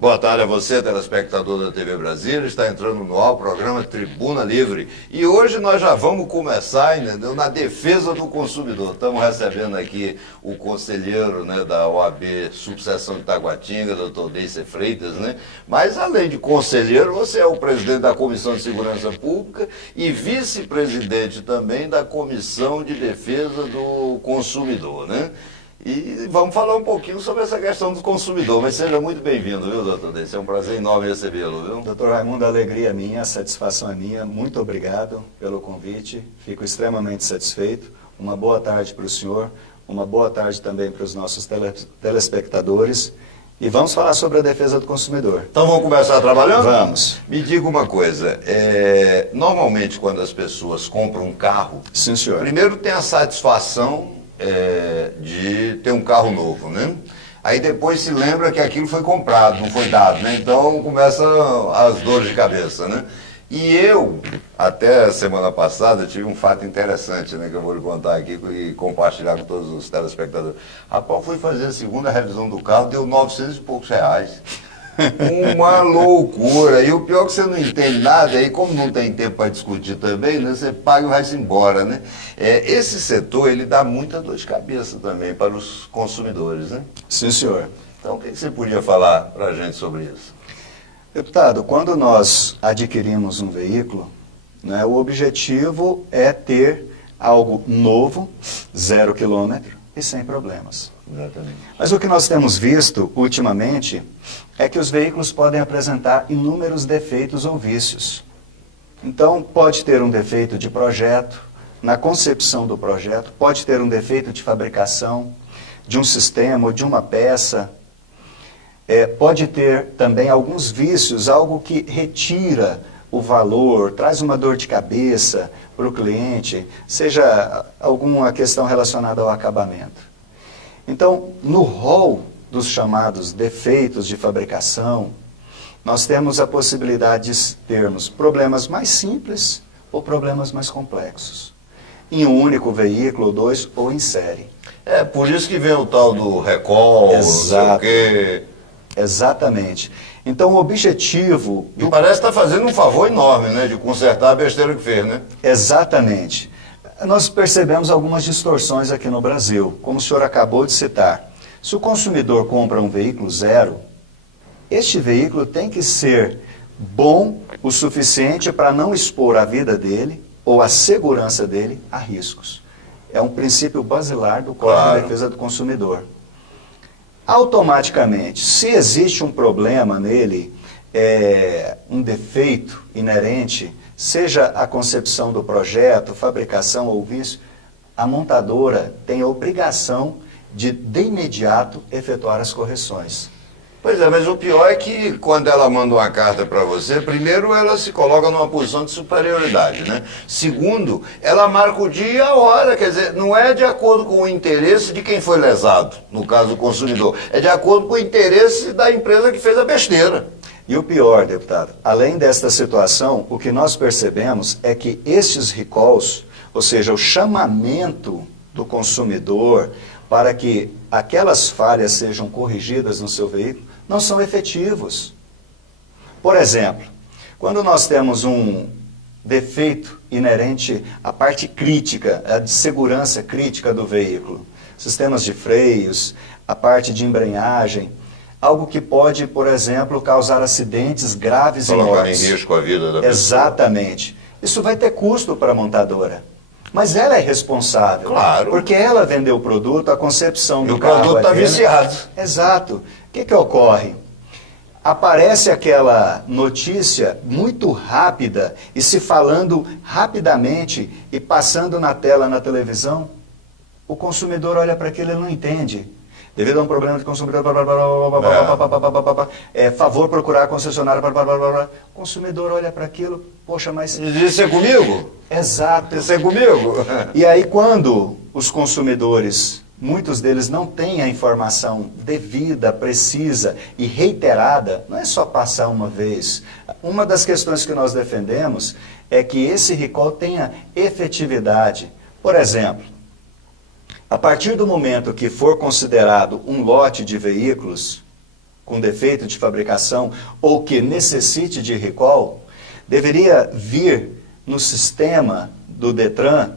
Boa tarde a você, telespectador da TV Brasília. Está entrando no ar o programa Tribuna Livre. E hoje nós já vamos começar, entendeu, na defesa do consumidor. Estamos recebendo aqui o conselheiro, né, da OAB Subseção de Taguatinga, doutor Deice Freitas, né? Mas além de conselheiro, você é o presidente da Comissão de Segurança Pública e vice-presidente também da Comissão de Defesa do Consumidor, né? E vamos falar um pouquinho sobre essa questão do consumidor, mas seja muito bem-vindo, viu, doutor Deice? É um prazer enorme recebê-lo, viu? Doutor Raimundo, a alegria é minha, a satisfação é minha. Muito obrigado pelo convite, fico extremamente satisfeito. Uma boa tarde para o senhor, uma boa tarde também para os nossos telespectadores. E vamos falar sobre a defesa do consumidor. Então vamos começar trabalhando? Vamos. Me diga uma coisa, normalmente quando as pessoas compram um carro, Sim, senhor. primeiro tem a satisfação de ter um carro novo, né? Aí depois se lembra que aquilo foi comprado, não foi dado, né? Então começam as dores de cabeça, né? E eu, até a semana passada, tive um fato interessante, né, que eu vou lhe contar aqui e compartilhar com todos os telespectadores. Rapaz, fui fazer a segunda revisão do carro, deu 900 e poucos reais. Uma loucura. E o pior é que você não entende nada, aí como não tem tempo para discutir também, né, você paga e vai-se embora, né? Esse setor, ele dá muita dor de cabeça também para os consumidores, né? Sim, senhor. Então, o que você podia falar para a gente sobre isso? Deputado, quando nós adquirimos um veículo, né, o objetivo é ter algo novo, 0 quilômetro e sem problemas. Exatamente. Mas o que nós temos visto ultimamente é que os veículos podem apresentar inúmeros defeitos ou vícios. Então, pode ter um defeito de projeto, na concepção do projeto, pode ter um defeito de fabricação, de um sistema ou de uma peça, pode ter também alguns vícios, algo que retira o valor, traz uma dor de cabeça para o cliente, seja alguma questão relacionada ao acabamento. Então, no rol dos chamados defeitos de fabricação, nós temos a possibilidade de termos problemas mais simples ou problemas mais complexos, em um único veículo, ou dois, ou em série. Por isso que vem o tal do recall, Exato. não sei o quê. Exatamente. Então, o objetivo... E parece que está fazendo um favor enorme, né, de consertar a besteira que fez, né? Exatamente. Nós percebemos algumas distorções aqui no Brasil, como o senhor acabou de citar. Se o consumidor compra um veículo zero, este veículo tem que ser bom o suficiente para não expor a vida dele ou a segurança dele a riscos. É um princípio basilar do Código de Defesa do Consumidor. Automaticamente, se existe um problema nele, um defeito inerente, seja a concepção do projeto, fabricação ou vício, a montadora tem a obrigação de imediato efetuar as correções. Pois é, mas o pior é que quando ela manda uma carta para você, primeiro ela se coloca numa posição de superioridade, né? Segundo, ela marca o dia e a hora, quer dizer, não é de acordo com o interesse de quem foi lesado, no caso do consumidor, é de acordo com o interesse da empresa que fez a besteira. E o pior, deputado, além desta situação, o que nós percebemos é que estes recalls, ou seja, o chamamento do consumidor para que aquelas falhas sejam corrigidas no seu veículo, não são efetivos. Por exemplo, quando nós temos um defeito inerente à parte crítica, a de segurança crítica do veículo, sistemas de freios, a parte de embreagem, algo que pode, por exemplo, causar acidentes graves e mortes. Colocar em risco a vida da pessoa. Exatamente. Isso vai ter custo para a montadora. Mas ela é responsável. Claro. Porque ela vendeu o produto, a concepção do carro. E o produto está viciado. Exato. O que ocorre? Aparece aquela notícia muito rápida e se falando rapidamente e passando na tela, na televisão. O consumidor olha para aquilo e não entende. Devido a um problema de consumidor, favor procurar a concessionária, o consumidor olha para aquilo, poxa, mas... Isso é comigo? Exato. Isso é comigo? E aí quando os consumidores, muitos deles não têm a informação devida, precisa e reiterada, não é só passar uma vez. Uma das questões que nós defendemos é que esse recall tenha efetividade. Por exemplo, a partir do momento que for considerado um lote de veículos com defeito de fabricação ou que necessite de recall, deveria vir no sistema do Detran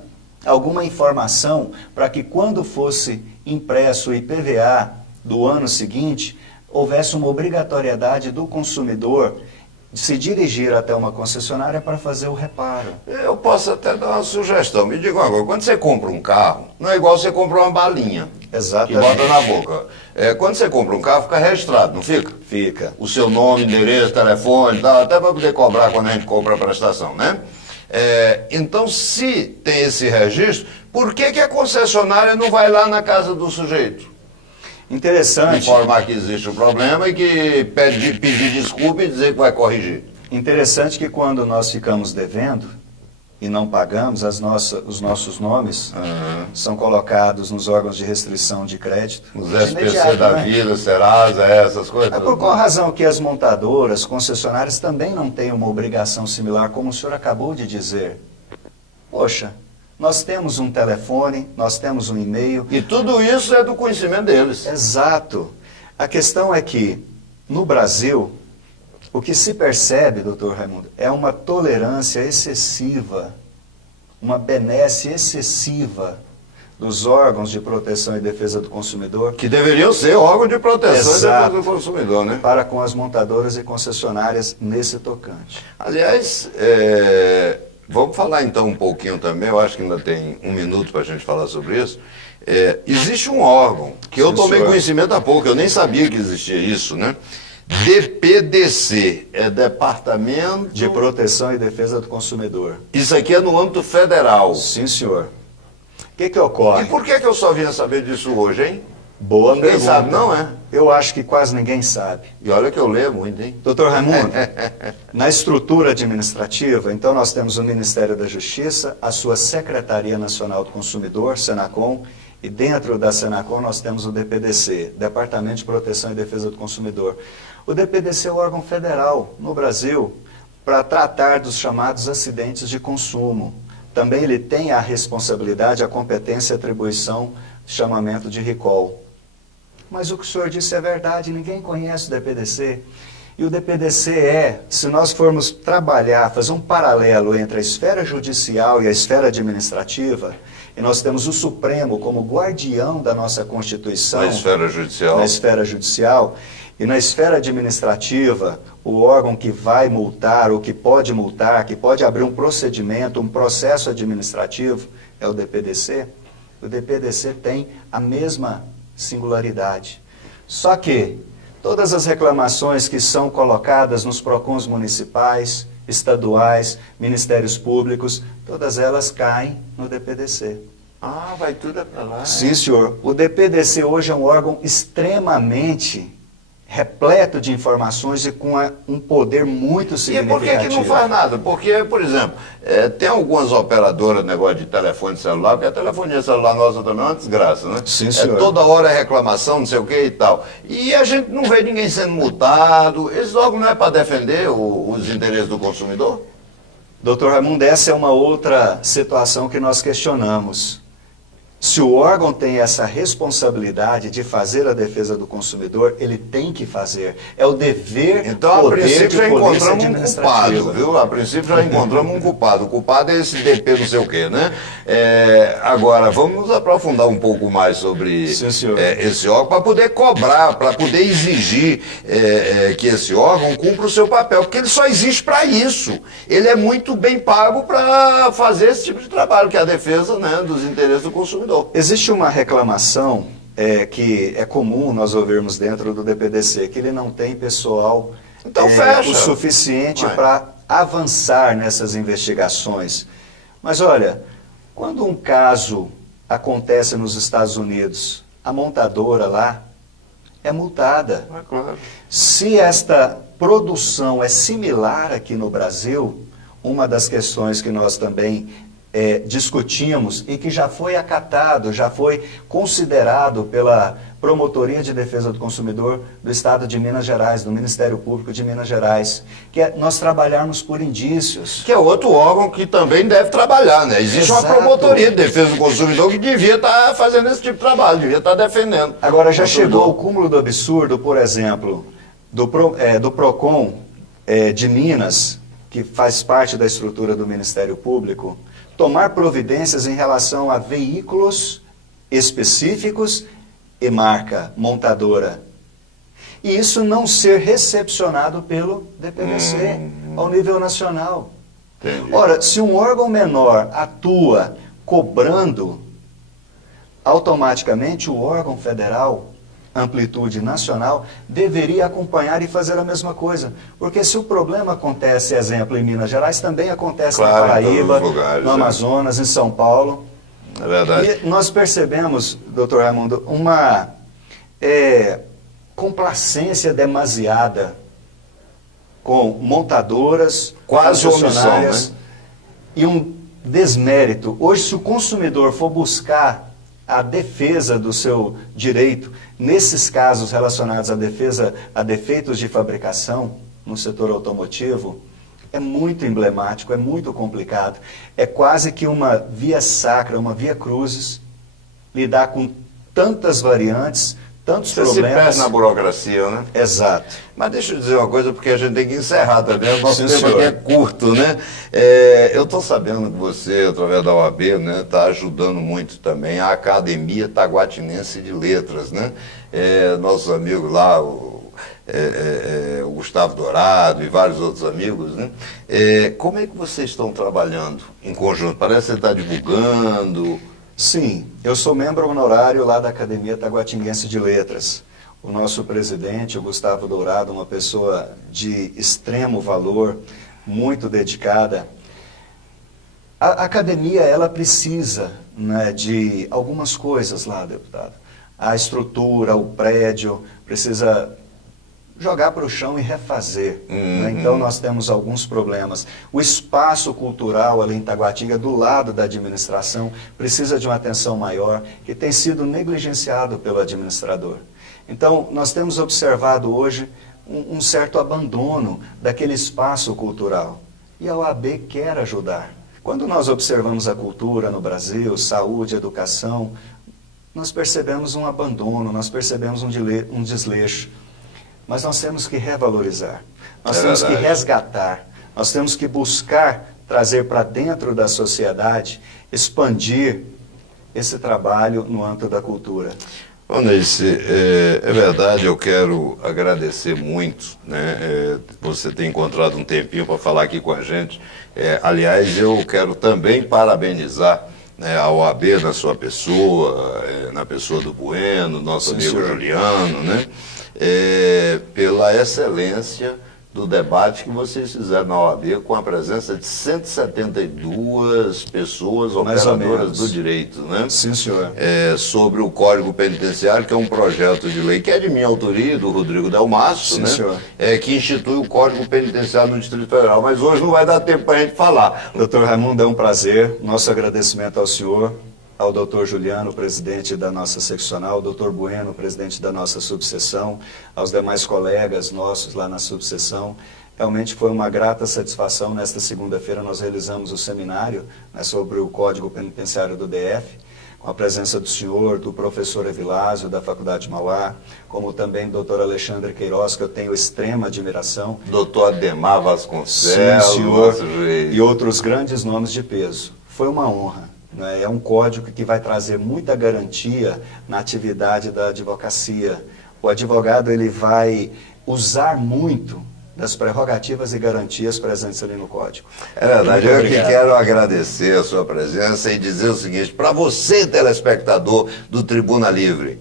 alguma informação para que quando fosse impresso o IPVA do ano seguinte, houvesse uma obrigatoriedade do consumidor de se dirigir até uma concessionária para fazer o reparo. Eu posso até dar uma sugestão. Me diga uma coisa, quando você compra um carro, não é igual você comprar uma balinha. Exatamente. Que bota na boca. Quando você compra um carro, fica registrado, não fica? Fica. O seu nome, endereço, telefone, tal, até para poder cobrar quando a gente compra a prestação, né? Então, se tem esse registro, por que a concessionária não vai lá na casa do sujeito? Interessante. Informar que existe um problema e que pedir desculpa e dizer que vai corrigir. Interessante que quando nós ficamos devendo e não pagamos, os nossos nomes são colocados nos órgãos de restrição de crédito. Os SPC da vida, Serasa, essas coisas. Por qual razão que as montadoras, concessionárias também não têm uma obrigação similar, como o senhor acabou de dizer? Poxa, nós temos um telefone, nós temos um e-mail. E tudo isso é do conhecimento deles. Exato. A questão é que, no Brasil, o que se percebe, doutor Raimundo, é uma tolerância excessiva, uma benesse excessiva dos órgãos de proteção e defesa do consumidor. Que deveriam ser órgãos de proteção Exato. e defesa do consumidor, né? Para com as montadoras e concessionárias nesse tocante. Aliás, vamos falar então um pouquinho também, eu acho que ainda tem um minuto para a gente falar sobre isso. Existe um órgão, que eu tomei conhecimento há pouco, eu nem sabia que existia isso, né? DPDC, Departamento De Proteção e Defesa do Consumidor. Isso aqui é no âmbito federal. Sim, senhor. O que ocorre? E por que eu só vinha saber disso hoje, hein? Boa Ninguém pergunta. sabe, não é? Eu acho que quase ninguém sabe. E olha que eu leio muito, hein? Doutor Raimundo, na estrutura administrativa, então nós temos o Ministério da Justiça, a sua Secretaria Nacional do Consumidor, Senacom, e dentro da Senacom nós temos o DPDC, Departamento de Proteção e Defesa do Consumidor. O DPDC é o órgão federal no Brasil para tratar dos chamados acidentes de consumo. Também ele tem a responsabilidade, a competência e atribuição de chamamento de recall. Mas o que o senhor disse é verdade, ninguém conhece o DPDC. E o DPDC se nós formos trabalhar, fazer um paralelo entre a esfera judicial e a esfera administrativa, e nós temos o Supremo como guardião da nossa Constituição. Na esfera judicial. Na esfera judicial. E na esfera administrativa, o órgão que vai multar, ou que pode multar, que pode abrir um procedimento, um processo administrativo, é o DPDC. O DPDC tem a mesma singularidade. Só que todas as reclamações que são colocadas nos PROCONs municipais, estaduais, ministérios públicos, todas elas caem no DPDC. Ah, vai tudo para lá. Sim, senhor. O DPDC hoje é um órgão extremamente repleto de informações e com um poder muito significativo. E por que não faz nada? Porque, por exemplo, tem algumas operadoras de negócio de telefone celular, porque a telefonia celular nossa também é uma desgraça, né? Sim, senhor. Toda hora é reclamação, não sei o que e tal. E a gente não vê ninguém sendo multado. Esse órgão não é para defender os interesses do consumidor? Doutor Raimundo, essa é uma outra situação que nós questionamos. Se o órgão tem essa responsabilidade de fazer a defesa do consumidor, ele tem que fazer. É o dever, então, poder a princípio de já polícia encontramos um culpado, viu? A princípio já encontramos um culpado. O culpado é esse DP não sei o quê, né? Agora, vamos nos aprofundar um pouco mais sobre esse órgão para poder cobrar, para poder exigir que esse órgão cumpra o seu papel, porque ele só existe para isso. Ele é muito bem pago para fazer esse tipo de trabalho, que é a defesa, né, dos interesses do consumidor. Existe uma reclamação que é comum nós ouvirmos dentro do DPDC, que ele não tem pessoal então, fecha. O suficiente para avançar nessas investigações. Mas olha, quando um caso acontece nos Estados Unidos, a montadora lá é multada. Claro. Se esta produção é similar aqui no Brasil, uma das questões que nós também discutimos e que já foi acatado, já foi considerado pela Promotoria de Defesa do Consumidor do Estado de Minas Gerais, do Ministério Público de Minas Gerais, que é nós trabalharmos por indícios. Que é outro órgão que também deve trabalhar, né? Existe uma Promotoria de Defesa do Consumidor que devia estar fazendo esse tipo de trabalho, devia estar defendendo. Agora, já chegou ao cúmulo do absurdo, por exemplo, do PROCON de Minas, que faz parte da estrutura do Ministério Público, tomar providências em relação a veículos específicos e marca montadora. E isso não ser recepcionado pelo DPVC ao nível nacional. Entendi. Ora, se um órgão menor atua cobrando, automaticamente o órgão federal, amplitude nacional, deveria acompanhar e fazer a mesma coisa. Porque se o problema acontece, exemplo, em Minas Gerais, também acontece Claro, na em Paraíba, todos os lugares, no Amazonas, em São Paulo. É verdade. E nós percebemos, doutor Raimundo, uma complacência demasiada com montadoras, Quase omissão, concessionárias, né? e um desmérito. Hoje, se o consumidor for buscar a defesa do seu direito, nesses casos relacionados à defesa a defeitos de fabricação no setor automotivo, é muito emblemático, é muito complicado. É quase que uma via sacra, uma via crucis, lidar com tantas variantes, tantos Você problemas. se perde na burocracia, né? Exato. Mas deixa eu dizer uma coisa, porque a gente tem que encerrar também. O nosso Sim, tempo senhor. aqui é curto, né? Eu estou sabendo que você, através da OAB, né, está ajudando muito também a Academia Taguatinense de Letras, né? Nossos amigos lá, o Gustavo Dourado e vários outros amigos, né? Como é que vocês estão trabalhando em conjunto? Parece que você está divulgando. Sim, eu sou membro honorário lá da Academia Taguatinense de Letras. O nosso presidente, o Gustavo Dourado, uma pessoa de extremo valor, muito dedicada. A academia, ela precisa, né, de algumas coisas lá, deputado. A estrutura, o prédio, precisa jogar para o chão e refazer. Né? Então, nós temos alguns problemas. O espaço cultural ali em Taguatinga, do lado da administração, precisa de uma atenção maior, que tem sido negligenciado pelo administrador. Então, nós temos observado hoje um certo abandono daquele espaço cultural. E a OAB quer ajudar. Quando nós observamos a cultura no Brasil, saúde, educação, nós percebemos um abandono, nós percebemos um desleixo. Mas nós temos que revalorizar, nós temos que resgatar, nós temos que buscar trazer para dentro da sociedade, expandir esse trabalho no âmbito da cultura. Bom, Neice, é verdade, eu quero agradecer muito, né, você ter encontrado um tempinho para falar aqui com a gente. Aliás, eu quero também parabenizar, né, a OAB na sua pessoa, na pessoa do Bueno, nosso Sim, amigo senhor. Juliano, né, pela excelência do debate que vocês fizeram na OAB com a presença de 172 pessoas Mais ou operadoras menos. do direito, né? Sim, senhor. Sobre o Código Penitenciário, que é um projeto de lei que é de minha autoria, do Rodrigo Delmasso, Sim, né? senhor. Que institui o Código Penitenciário no Distrito Federal. Mas hoje não vai dar tempo para a gente falar. Doutor Raimundo, é um prazer. Nosso agradecimento ao senhor, ao doutor Juliano, presidente da nossa seccional, ao doutor Bueno, presidente da nossa subseção, aos demais colegas nossos lá na subseção. Realmente foi uma grata satisfação. Nesta segunda-feira nós realizamos o seminário, né, sobre o Código Penitenciário do DF, com a presença do senhor, do professor Evilásio, da Faculdade de Mauá, como também do doutor Alexandre Queiroz, que eu tenho extrema admiração. Doutor Ademar Vasconcelos, Sim, senhor, nosso juiz. e outros grandes nomes de peso. Foi uma honra. Né? É um código que vai trazer muita garantia na atividade da advocacia. O advogado ele vai usar muito das prerrogativas e garantias presentes ali no código. É verdade, Muito eu que obrigado. quero agradecer a sua presença e dizer o seguinte, para você, telespectador do Tribuna Livre,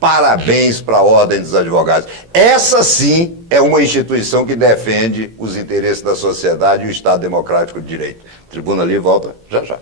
parabéns para a Ordem dos Advogados. Essa sim é uma instituição que defende os interesses da sociedade e o Estado Democrático de Direito. Tribuna Livre volta já já.